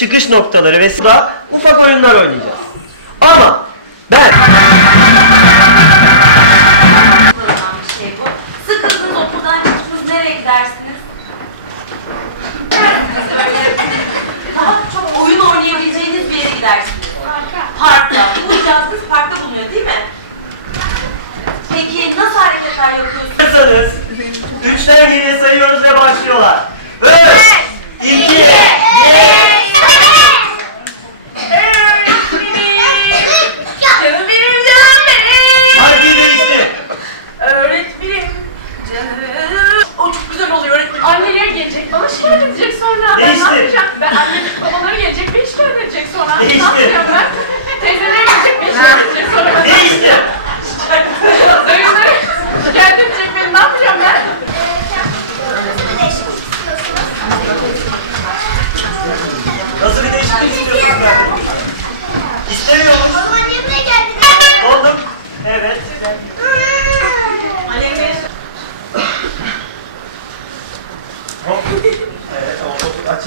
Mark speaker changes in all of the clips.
Speaker 1: çıkış noktaları ve da ufak oyunlar oynayacağız. Ama ben.
Speaker 2: Sıkıldınız okuldan çıktınız nereye gidersiniz? Daha çok oyun oynayabileceğiniz bir yere gidersiniz. Parkta. Bu icazınız parkta bulunuyor değil mi? Peki nasıl hareketler yapıyorsunuz?
Speaker 1: hazırsanız 3'ten geriye sayıyoruz ve başlıyorlar. 3,
Speaker 3: edecek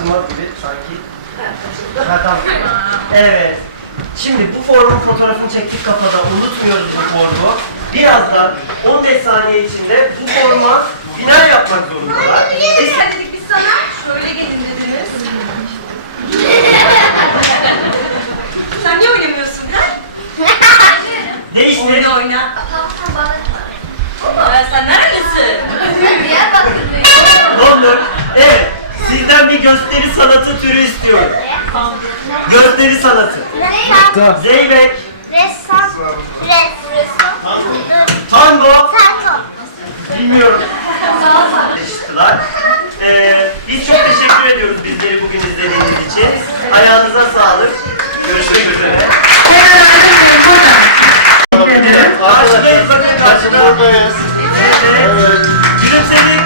Speaker 1: açılmaz gibi sanki. Ha, tamam. Evet. Şimdi bu formun fotoğrafını çektik kafada. Unutmuyoruz bu formu. Birazdan 15 saniye içinde bu forma final yapmak zorundalar.
Speaker 2: Biz dedik biz sana şöyle gelin dediniz. Sen niye oynamıyorsun ha?
Speaker 1: Değişti.
Speaker 2: Oyna oyna. Aa, sen nerelisin?
Speaker 1: Gösteri sanatı türü istiyorum. Gösteri sanatı. Zeybek, tango, bilmiyorum. Çalıştılar. Ee, biz çok teşekkür ediyoruz bizleri bugün izlediğiniz için. Ayağınıza sağlık. Görüşmek üzere. Evet, karşıdayız bakın karşıda.
Speaker 4: Buradayız.
Speaker 1: Evet. Gülümsedik.